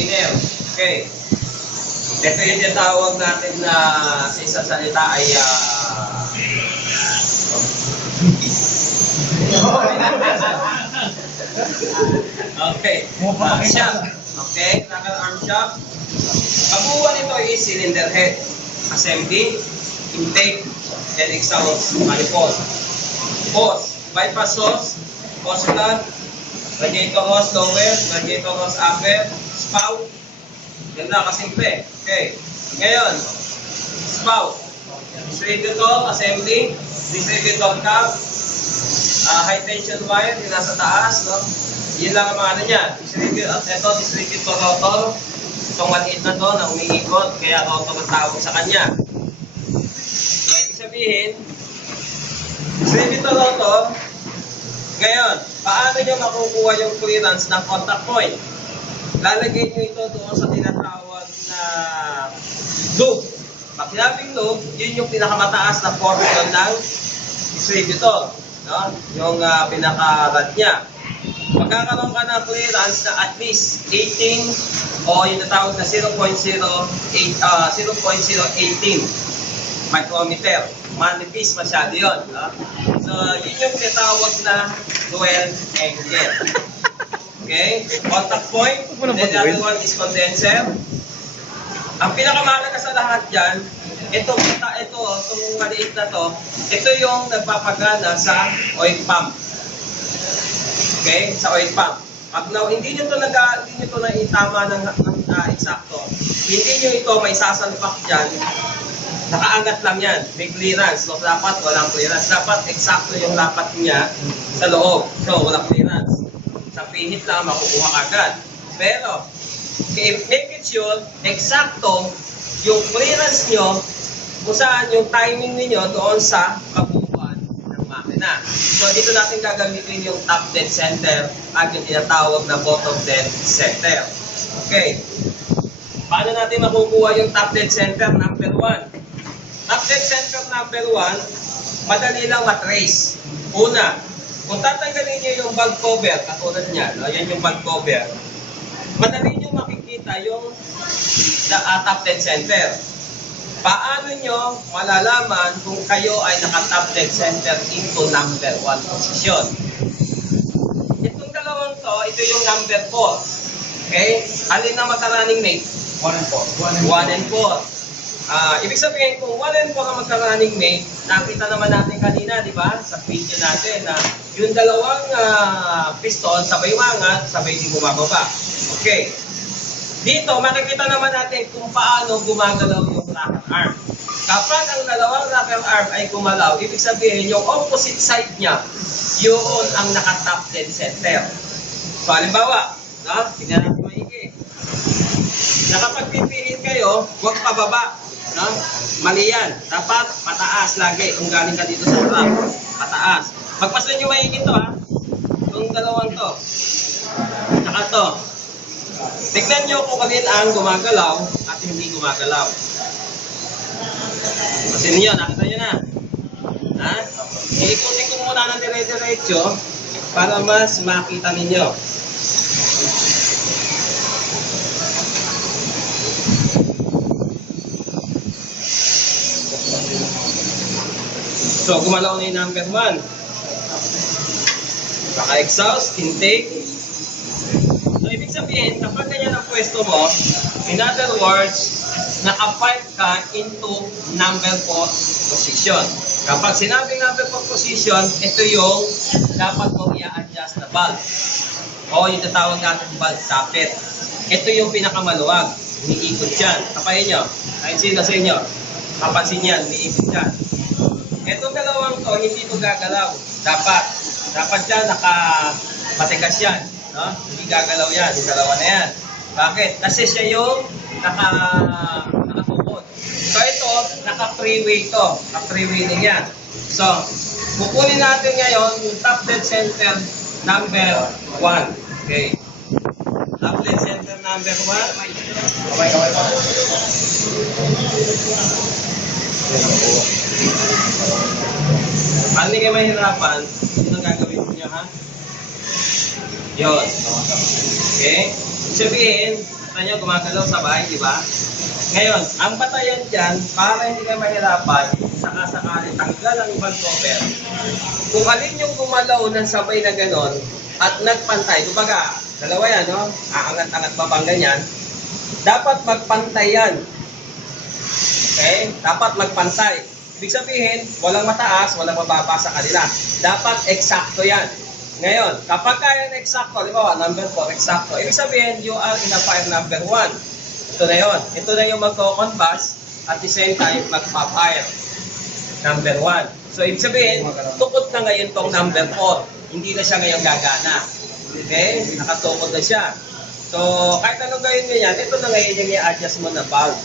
container. Okay. Ito yung tinatawag natin na sa isang salita ay okay. Shock. Okay. Knuckle arm shock. Kabuuan nito is cylinder head, assembly, intake, and exhaust manifold. Hose, bypass hose, hose plug, radiator hose lower, radiator hose upper, spout. Yan lang, kasimple. Okay. Ngayon, spout, distributor, assembly, distributor cap, high tension wire, yung nasa taas, no? Yun lang ang mga ano niya. Ito, distributor rotor. Itong maliit na to na umiikot, kaya rotor ang tawag sa kanya. So, ibig sabihin, distributor rotor. Ngayon, paano nyo makukuha yung clearance ng contact point? Lalagay nyo ito doon sa tinatawag na loop. Pag sinabing loop, yun yung pinakamataas na portion ng distributor. No? Yung pinaka-rad niya. Magkakaroon ka ng clearance na at least 18 o yung natawag na 0.018 micrometer. Manipis masyado yun. No? So, yun yung tinatawag na dual angle. Okay? Contact point. Then the other one is condenser. Ang pinakamahalaga sa lahat dyan, itong maliit na to, ito yung nagpapagana sa oil pump. Okay? Sa oil pump. Pag hindi nyo ito naitama ng eksakto, hindi nyo ito may sasalpak dyan, nakaangat lang yan. May clearance. So, dapat walang clearance. Dapat eksakto yung lapat niya sa loob. So, walang clearance. Sa pihit lang makukuha agad. Pero, make it sure, eksakto yung clearance nyo kung saan yung timing niyo doon sa kabuuan ng makina. So, dito natin gagamitin yung top dead center at yung tinatawag na bottom dead center. Okay. Paano natin makukuha yung top dead center number 1? Top dead center number 1, madali lang matrace. Una, kung tatanggalin niyo yung valve cover, katulad niya, no? Yan yung valve cover, madali niyo makikita yung top dead center. Paano nyo malalaman kung kayo ay naka-top dead center into number 1 position? Itong dalawang to, ito yung number 4. Okay? Alin na magka-running mate? 1 and 4. 1 and 4. Ibig sabihin, kung 1 and 4 ang magka-running mate, nakita naman natin kanina, di ba? Sa video natin na yung dalawang piston, sabay umangat, sabay din bumababa. Okay. Dito, makikita naman natin kung paano gumagalaw yung rocker arm. Kapag ang dalawang rocker arm ay gumalaw, ibig sabihin, yung opposite side niya, yun ang naka-top dead center. So, halimbawa, no? Tingnan natin maigi. Nakapagpipihit kayo, huwag pababa. No? Mali yan. Dapat pataas lagi. Kung galing ka dito sa harap, pataas. Magpasan nyo maigi to, ha? Yung dalawang to. Tsaka to. Tignan nyo kung alin ang gumagalaw at hindi gumagalaw. Kasi niyo, nakita nyo na. Ha? Iikutin ko muna ng dire-diretso para mas makita ninyo. So, gumalaw na yung number 1. Paka-exhaust, intake. So, ibig sabihin, kapag ganyan ang pwesto mo, in other words, naka-pipe ka into number 4 position. Kapag sinabing number 4 position, ito yung dapat mong i-adjust na valve. O yung tatawag natin valve socket. Ito yung pinakamaluwag. Umiikot yan. Kapahin nyo. Kahit sino sa inyo. Kapansin yan, umiikot yan. Itong dalawang to, hindi ito gagalaw. Dapat yan, matigas yan. No? Hindi gagalaw yan, yung dalawa na yan. Bakit? Kasi siya yung nakatukod. So ito, naka-freeway to. Naka-freeway din yan. So, kukunin natin ngayon yung top dead center number 1. Okay. Top dead center number 1. Kamay pa. Paano hindi kayo mahirapan, ito ang gagawin niyo, ha? Yun. Okay? Sabihin, Kita nyo, gumagalaw sabay, di ba? Ngayon, ang batayan dyan, para hindi kayo mahirapan, sakasakali tanggal ang ibang cover. Kung alin yung gumalaw ng sabay na ganon, at nagpantay, kumbaga, dalawa yan, no? Aangat-angat pa bang ganyan, dapat magpantay yan. Okay? Dapat magpantay. Ibig sabihin, walang mataas, walang mababa sa kanila. Dapat eksakto yan. Ngayon, kapag kaya na eksakto, di ba, number 4, eksakto. Ibig sabihin, you are in a fire number 1. Ito na yun. Ito na yung magko-convas at the same time, magpa-fire. Number 1. So, ibig sabihin, tukod na ngayon tong number 4. Hindi na siya ngayon gagana. Okay? Nakatukod na siya. So, kahit anong gawin nyo yan, ito na ngayon yung i-adjust mo na valve.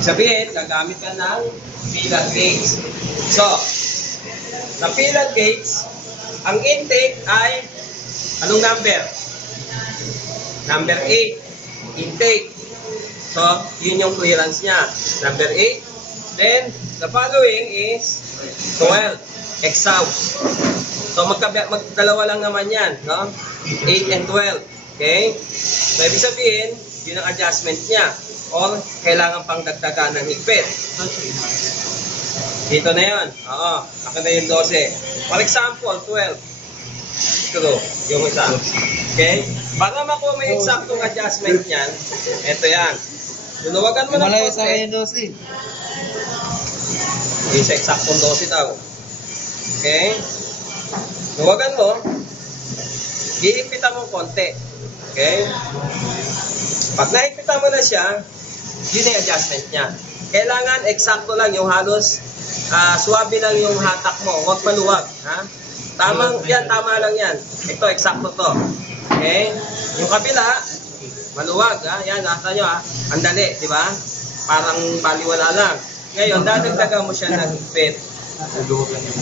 Sabihin, gagamit ka ng pillar gauge. So, sa pillar gauge, ang intake ay, anong number? Number 8. Intake. So, yun yung clearance niya. Number 8. Then, the following is 12. Exhaust. So, magdalawa lang naman yan. No? 8 and 12. Okay? So, ibig sabihin, yun ang adjustment niya. Or, kailangan pang dagdagan ng higpit. Dito na yun. Oo. Ako na yung 12. For example, 12. Screw. Yung isa. Okay? Para makuha may eksaktong adjustment niyan, ito yan. Luluwagan mo ng Malayo sa konti. akin yung 12. Isa eksaktong 12 daw. Okay? Luwagan mo. Hihigpitan mo konti. Okay? Pag nahigpitan mo na siya, yun yung adjustment niya. Kailangan eksakto lang yung halos suwabe lang yung hatak mo. Huwag maluwag. Ha? Tamang yan, tama lang yan. Ito, eksakto to. Okay? Yung kabila, maluwag. Ha? Yan, nasa nyo ha. Ang dali, di ba? Parang baliwala lang. Ngayon, dadagdagan mo siya ng higpit.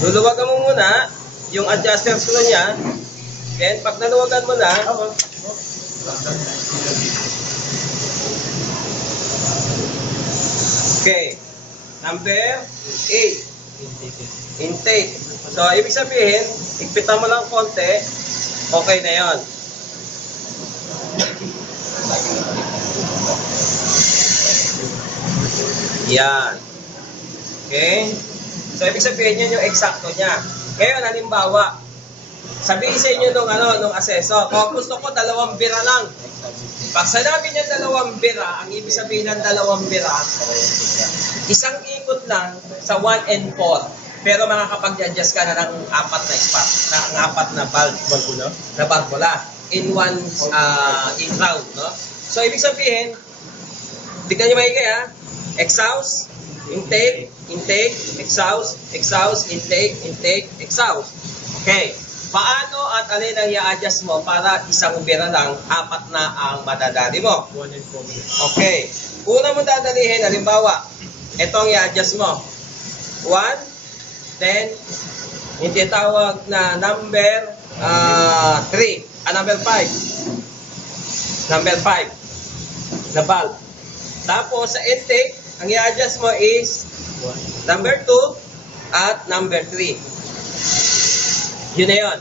Luluwagan mo muna yung adjuster screw niya. Then, pag naluwagan mo na, okay. Number 8. Intake. So, ibig sabihin, higpitan mo lang konti, okay na yon. Yan. Okay? So, ibig sabihin yun yung eksakto niya. Ngayon, halimbawa, sabihin sa inyo nung aseso, kung gusto ko 2 bira lang. Pag sinabi niya 2 bira, ang ibig sabihin ng 2 bira, isang ikot lang sa 1 and 4. Pero makakapag-adjust ka na ng 4 na spot, ng 4 na valvula, na valvula in one in round, no? So, ibig sabihin, tignan niyo maigi ha, exhaust, intake, intake, exhaust, exhaust, intake, intake, exhaust. Okay. Paano at alin ang i-adjust mo para isang bira lang, 4 na ang madadali mo? Okay. Una mo dadalihin, halimbawa, ito ang i-adjust mo. 1, then, yung tinatawag na number 3, number 5. Number 5 na valve. Tapos, sa intake, ang i-adjust mo is number 2 at number 3. Yun na yun.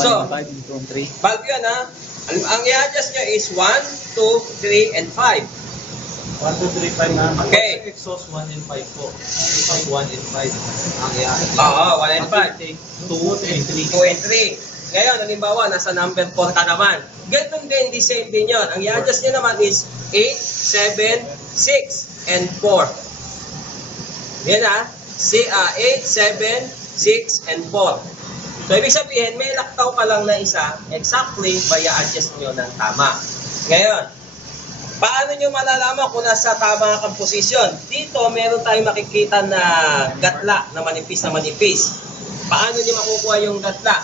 So, 1, 5, 3. valve yun ha. Ang i-adjust nyo is 1, 2, 3, and 5. 1, 2, 3, 5 na. Okay. Exhaust 1 and 5 po. 1 and 5. Ang i-adjust. Oo, 1 and 5. 2 and 3. 2 and 3. Ngayon, halimbawa, nasa number 4 ka naman. Ganun din, the same din yun. Ang i-adjust nyo naman is 8, 7, 6, and 4. Yan ha. 8, 7, 6, and 4. So, ibig sabihin, may laktaw ka lang na isa, exactly, i-adjust nyo ng tama. Ngayon, paano nyo malalaman kung nasa tama kang posisyon? Dito, meron tayong makikita na gatla na manipis na manipis. Paano nyo makukuha yung gatla?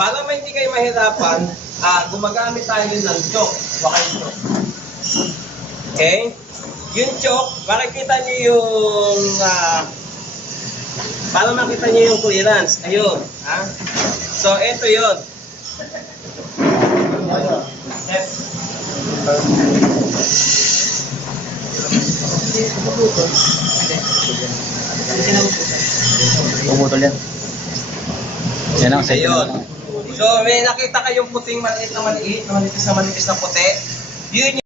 Para hindi kayo mahirapan, gumagamit tayo ng choke. Baka yung choke. Okay? Yung choke, makikita nyo yung para makita niyo yung clearance. Ayun. Ha? So, ito yun. Pumutol yan. Yan ang sa'yo. Ayun. So, may nakita kayong puting maliit na manipis na puti. Yun